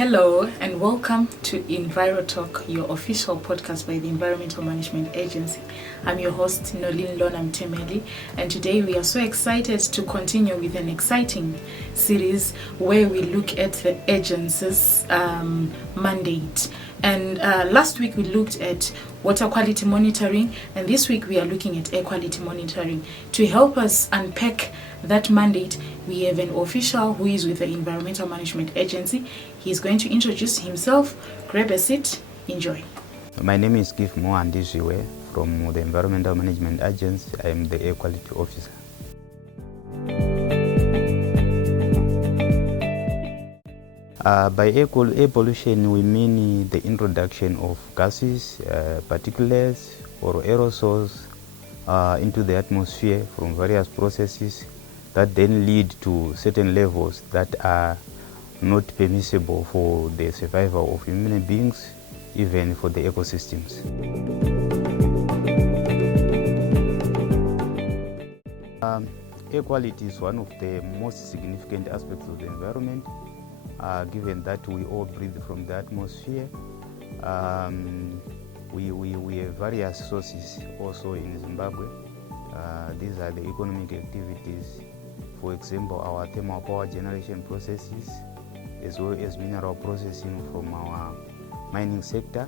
Hello and welcome to EnviroTalk, your official podcast by the Environmental Management Agency. I'm your host, Nolin Lonam Temeli, and today we are so excited to continue with an exciting series where we look at the agency's mandate. And last week we looked at water quality monitoring, and this week we are looking at air quality monitoring. To help us unpack that mandate, we have an official who is with the Environmental Management Agency. He's going to introduce himself. Grab a seat. Enjoy. My name is Keith Mohandiziwe from the Environmental Management Agency. I am the Air Quality Officer. By air pollution, we mean the introduction of gases, particulates, or aerosols into the atmosphere from various processes that then lead to certain levels that are not permissible for the survival of human beings, even for the ecosystems. Air quality is one of the most significant aspects of the environment, given that we all breathe from the atmosphere. We have various sources also in Zimbabwe. These are the economic activities, for example, our thermal power generation processes, as well as mineral processing from our mining sector.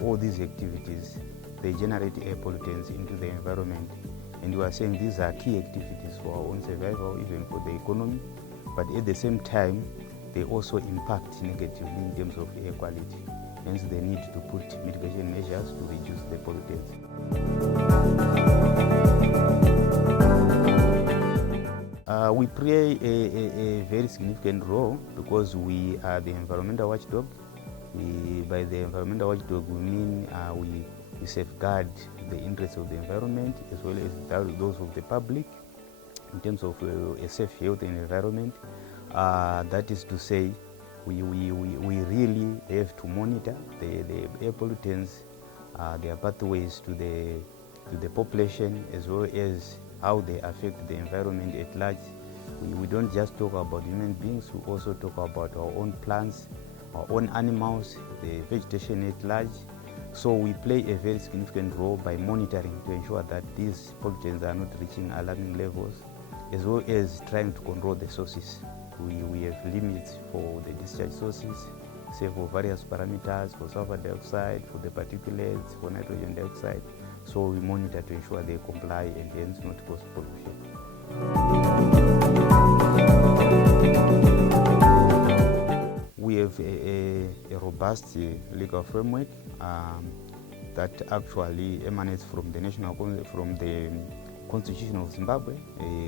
All these activities, they generate air pollutants into the environment, and we are saying these are key activities for our own survival, even for the economy, but at the same time they also impact negatively in terms of air quality. Hence the need to put mitigation measures to reduce the pollutants. We play a very significant role because we are the environmental watchdog. By the environmental watchdog, we mean we safeguard the interests of the environment as well as those of the public in terms of a safe, healthy environment. That is to say, we really have to monitor the air pollutants, their pathways to the population, as well as how they affect the environment at large. We don't just talk about human beings, we also talk about our own plants, our own animals, the vegetation at large. So we play a very significant role by monitoring to ensure that these pollutants are not reaching alarming levels, as well as trying to control the sources. We have limits for the discharge sources, say for various parameters, for sulfur dioxide, for the particulates, for nitrogen dioxide. So we monitor to ensure they comply and hence not cause pollution. We have a robust legal framework that actually emanates from the Constitution of Zimbabwe,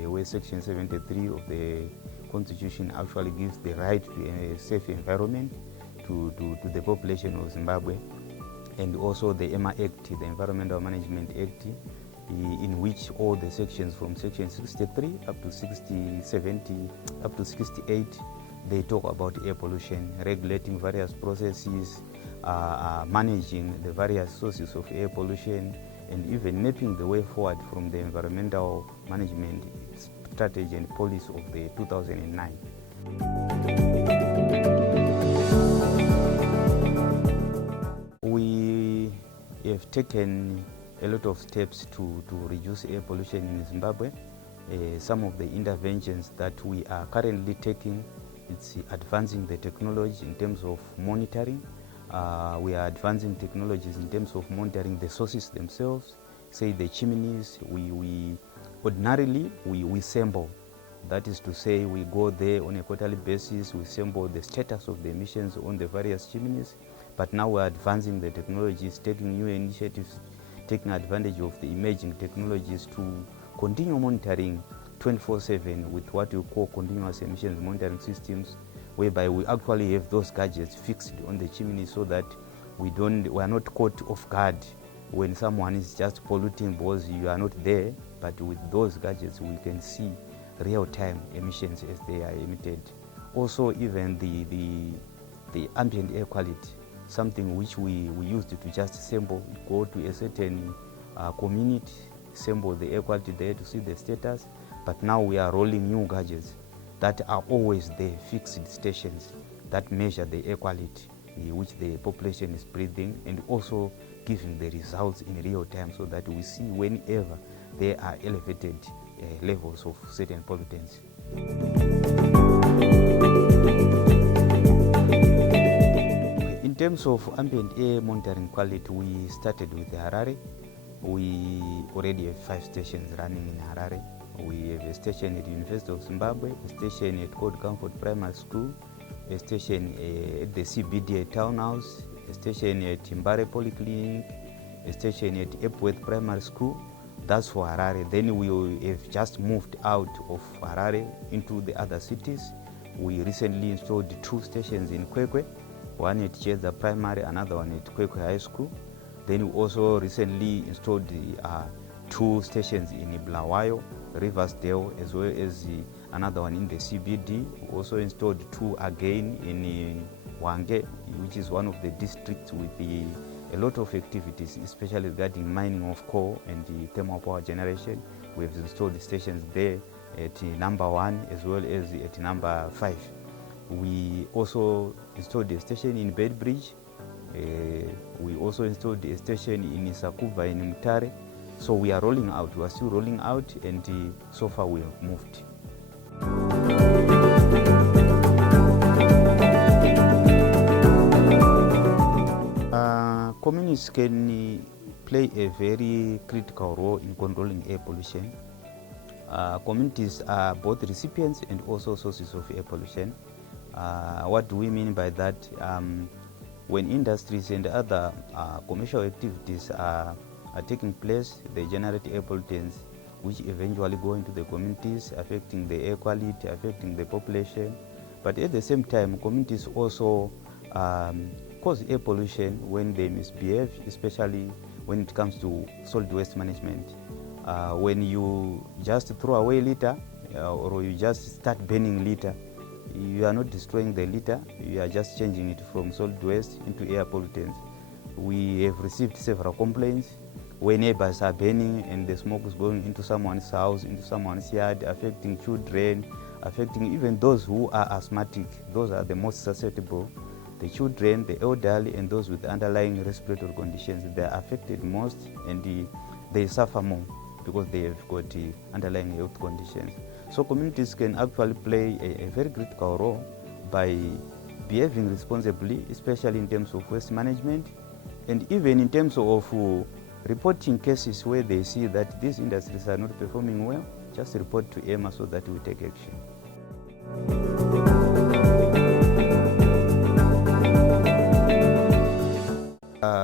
where Section 73 of the Constitution actually gives the right to a safe environment to the population of Zimbabwe, and also the EMA Act, the Environmental Management Act, in which all the sections from Section 63 up to 70 up to 68, they talk about air pollution, regulating various processes, managing the various sources of air pollution, and even mapping the way forward from the environmental management strategy and policy of the 2009. We have taken a lot of steps to reduce air pollution in Zimbabwe. Some of the interventions that we are currently taking, it's advancing the technology in terms of monitoring. We are advancing technologies in terms of monitoring the sources themselves, say the chimneys. Ordinarily we sample. That is to say, we go there on a quarterly basis, we sample the status of the emissions on the various chimneys. But now we're advancing the technologies, taking new initiatives, taking advantage of the emerging technologies to continue monitoring 24/7 with what we call continuous emissions monitoring systems, whereby we actually have those gadgets fixed on the chimney so that we are not caught off guard when someone is just polluting because you are not there. But with those gadgets, we can see real-time emissions as they are emitted. Also, even the ambient air quality, something which we used to just sample, go to a certain community, sample the air quality there to see the status. But now we are rolling new gadgets that are always there, fixed stations, that measure the air quality which the population is breathing, and also giving the results in real time so that we see whenever there are elevated levels of certain pollutants. In terms of ambient air monitoring quality, we started with Harare. We already have 5 stations running in Harare. We have a station at the University of Zimbabwe, a station at Code Comfort Primary School, a station at the CBD Townhouse, a station at Timbare Polyclinic, a station at Epworth Primary School. That's for Harare. Then we have just moved out of Harare into the other cities. We recently installed 2 stations in Kwekwe, one at Cheza Primary, another one at Kwekwe High School. Then we also recently installed 2 stations in Bulawayo, Riversdale, as well as another one in the CBD. We also installed 2 again in Hwange, which is one of the districts with a lot of activities, especially regarding mining of coal and the thermal power generation. We have installed stations there at number 1 as well as at number 5. We also installed a station in Bedbridge. We also installed a station in Sakuva in Mutare. So we are rolling out, we are still rolling out, and so far we have moved. Communities can play a very critical role in controlling air pollution. Communities are both recipients and also sources of air pollution. What do we mean by that? When industries and other commercial activities are taking place, they generate air pollutants which eventually go into the communities, affecting the air quality, affecting the population. But at the same time, communities also cause air pollution when they misbehave, especially when it comes to solid waste management. When you just throw away litter or you just start burning litter, you are not destroying the litter, you are just changing it from solid waste into air pollutants. We have received several complaints where neighbors are burning and the smoke is going into someone's house, into someone's yard, affecting children, affecting even those who are asthmatic. Those are the most susceptible. The children, the elderly, and those with underlying respiratory conditions, they are affected most, and they suffer more because they have got underlying health conditions. So communities can actually play a very critical role by behaving responsibly, especially in terms of waste management, and even in terms of reporting cases where they see that these industries are not performing well. Just report to EMA so that we take action.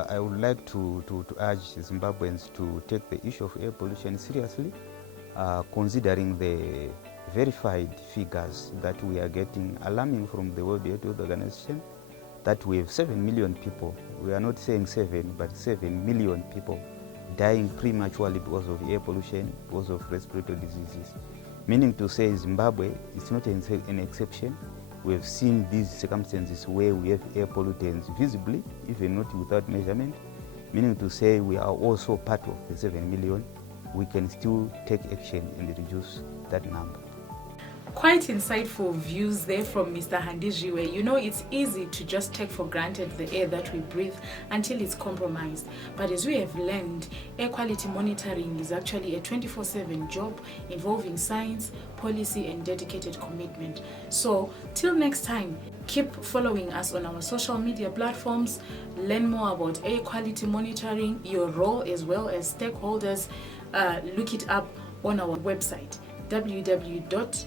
I would like to urge Zimbabweans to take the issue of air pollution seriously, considering the verified figures that we are getting alarming from the World Health Organization, that we have 7 million people. We are not saying 7, but 7 million people dying prematurely because of air pollution, because of respiratory diseases. Meaning to say Zimbabwe is not an exception. We have seen these circumstances where we have air pollutants visibly, even not without measurement. Meaning to say we are also part of the 7 million. We can still take action and reduce that number. Quite insightful views there from Mr. Handijiwe. You know, it's easy to just take for granted the air that we breathe until it's compromised. But as we have learned, air quality monitoring is actually a 24/7 job involving science, policy, and dedicated commitment. So, till next time, keep following us on our social media platforms. Learn more about air quality monitoring, your role as well as stakeholders. Look it up on our website, www.ema.co.zw.